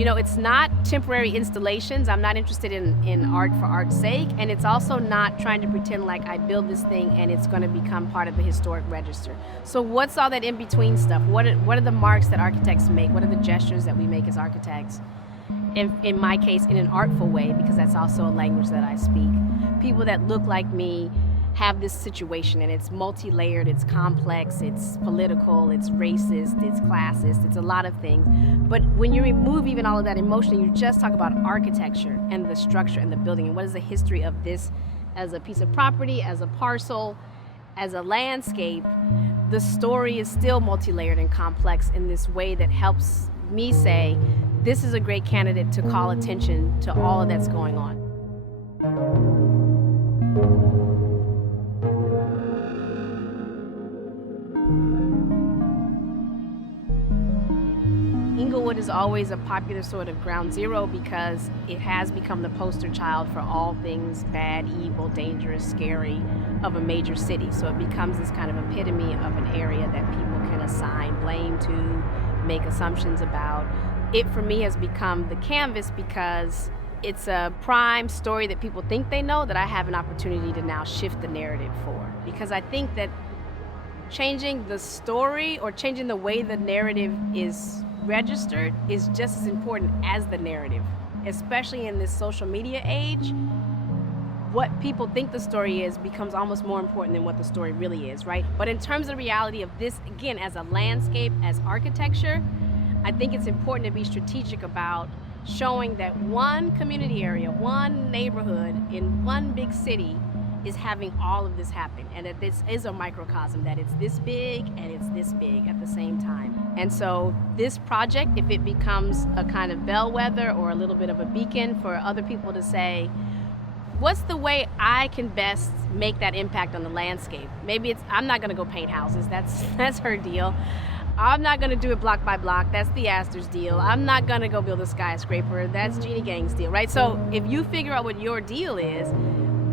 It's not temporary installations. I'm not interested in art for art's sake, and it's also not trying to pretend like I build this thing and it's going to become part of the historic register. So what's all that in-between stuff? What are the marks that architects make? What are the gestures that we make as architects? In my case, in an artful way, because that's also a language that I speak. People that look like me have this situation, and it's multi-layered, it's complex, it's political, it's racist, it's classist, it's a lot of things. But when you remove even all of that emotion, you just talk about architecture and the structure and the building, and what is the history of this as a piece of property, as a parcel, as a landscape, the story is still multi-layered and complex in this way that helps me say, this is a great candidate to call attention to all of that's going on. Inglewood is always a popular sort of ground zero because it has become the poster child for all things bad, evil, dangerous, scary of a major city. So it becomes this kind of epitome of an area that people can assign blame to, make assumptions about. It, for me, has become the canvas because it's a prime story that people think they know that I have an opportunity to now shift the narrative for. Because I think that changing the story or changing the way the narrative is registered is just as important as the narrative, especially in this social media age. What people think the story is becomes almost more important than what the story really is, right? But in terms of the reality of this, again, as a landscape, as architecture, I think it's important to be strategic about showing that one community area, one neighborhood in one big city is having all of this happen, and that this is a microcosm, that it's this big and it's this big at the same time. And so this project, if it becomes a kind of bellwether or a little bit of a beacon for other people to say, what's the way I can best make that impact on the landscape? Maybe I'm not gonna go paint houses, that's her deal. I'm not gonna do it block by block, that's the Astor's deal. I'm not gonna go build a skyscraper, that's Jeannie Gang's deal, right? So if you figure out what your deal is,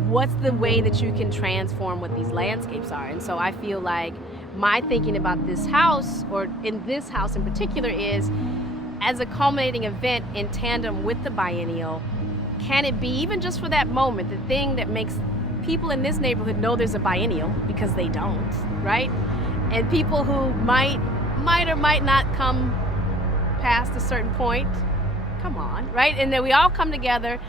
what's the way that you can transform what these landscapes are? And so I feel like my thinking about this house, or in this house in particular, is as a culminating event in tandem with the Biennial, can it be, even just for that moment, the thing that makes people in this neighborhood know there's a Biennial, because they don't, right? And people who might or might not come past a certain point, come on, right? And then we all come together.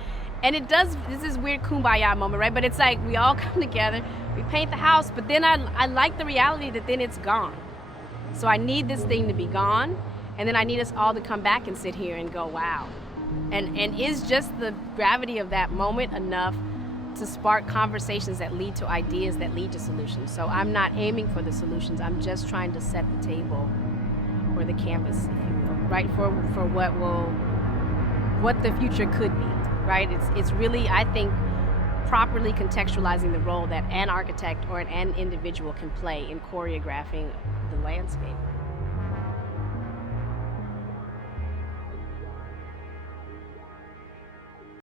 And this is weird kumbaya moment, right? But it's like we all come together, we paint the house, but then I like the reality that then it's gone. So I need this thing to be gone, and then I need us all to come back and sit here and go, wow. And is just the gravity of that moment enough to spark conversations that lead to ideas that lead to solutions? So I'm not aiming for the solutions, I'm just trying to set the table, or the canvas, if you will, right? For what the future could be. Right? It's really, I think, properly contextualizing the role that an architect or an individual can play in choreographing the landscape.